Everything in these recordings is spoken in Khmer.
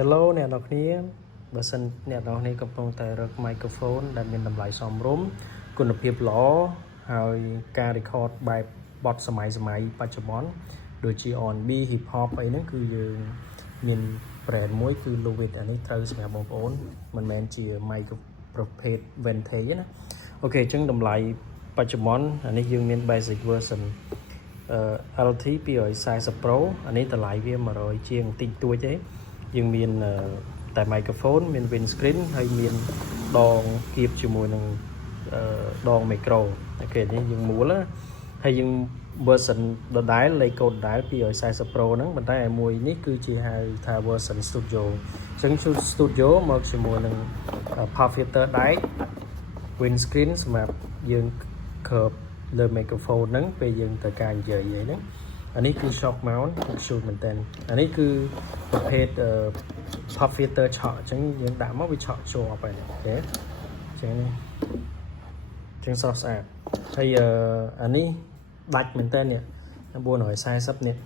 Hello អ្នកនរគ្នាបើសិនអ្នកនរគ្នាកំពុងតែរក microphone ដែលមានតម្លៃសមរម្យគុណភាពល្អហើយការ record បែបបទសម័យបច្ចុប្បន្នដូចជា R&B hip hop អីហ្នឹងគឺយើងមាន brand មួយគឺ Lovit អានេះត្រូវសម្រាប់បងប្អូនមិនមែនជា mic ប្រភេទ vintage ណាអូខេអញ្ចឹងតម្លៃបច្ចុប្បន្នអានេះយើងមាន basic version LT 240 Pro អានេះតម្លៃវា100ជាងតិចតួចទេយើងមានតែ microphone មាន windscreen ហើយមានដងគៀបជាមួយនឹងដង micro អូខេនេះយើងមូលហើយយើង version ដដែលលេខកូដដដែល240 Pro ហ្នឹងប៉ុន្តែមួយនេះគឺជាហៅថា version studio អញ្ចឹង studio មកជាមួយនឹង pop filter ដែក windscreen សម្រាប់យើង curve លើ microphone ហ្នឹងពេលយើងត្រូវការនិយាយអីហ្នឹងអានេះគឺ shock mount គឺមែនតើអានេះគឺប្រភេទpop filter ឆក់អញ្ចឹងយើងដាក់មកវាឆក់ជាប់ហើយអូខេអញ្ចឹងនេះអញ្ចឹងស្រស់ស្អាតហើយអានេះដាច់មែនតើនេះ440នេះ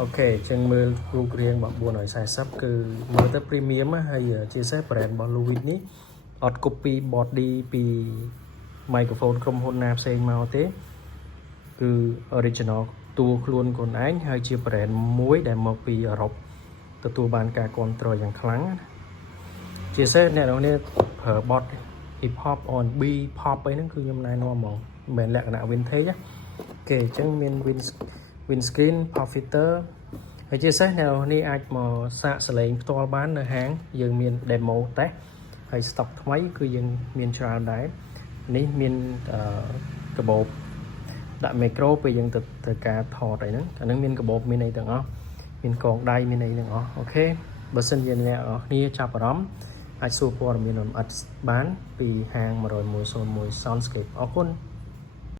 អូខេអញ្ចឹងមើលរូបរាងរបស់440គឺមើលទៅ premium ហើយជាពិសេស brand របស់ Lovit នេះអត់ copy body ពី microphone ក្រុមហ៊ុនណាផ្សេងមកទេគឺ original តួខ្លួនខ្លួនឯងហើយជា brand មួយដែលមកពីអឺរ៉ុបទទួលបានការគាំទ្រយ៉ាងខ្លាំងជាពិសេសអ្នកនរនេះប្រើបទ hip hop R&B pop អីហ្នឹងគឺខ្ញុំណែនាំហ្មងមិនមែនលក្ខណៈ vintage គេអញ្ចឹងមាន windscreen pop filter ហើយជាពិសេសអ្នកនរនេះអាចមកសាកសលេងផ្ទាល់បាននៅហាងយើងមាន demo test ហើយ stock ថ្មីគឺយើងមានច្រើនដែរនេះមានកាបូបដាក់ micro ពេលយើងទៅធ្វើការថតអីហ្នឹងអាហ្នឹងមានកាបូបមានអីទាំងអស់មានកងដៃមានអីទាំងអស់អូខេបើសិនជាអ្នកនរគ្នាចាប់អារម្មណ៍អាចសួរព័ត៌មានលម្អិតបានពីហាង10101 Soundscape អរគុណ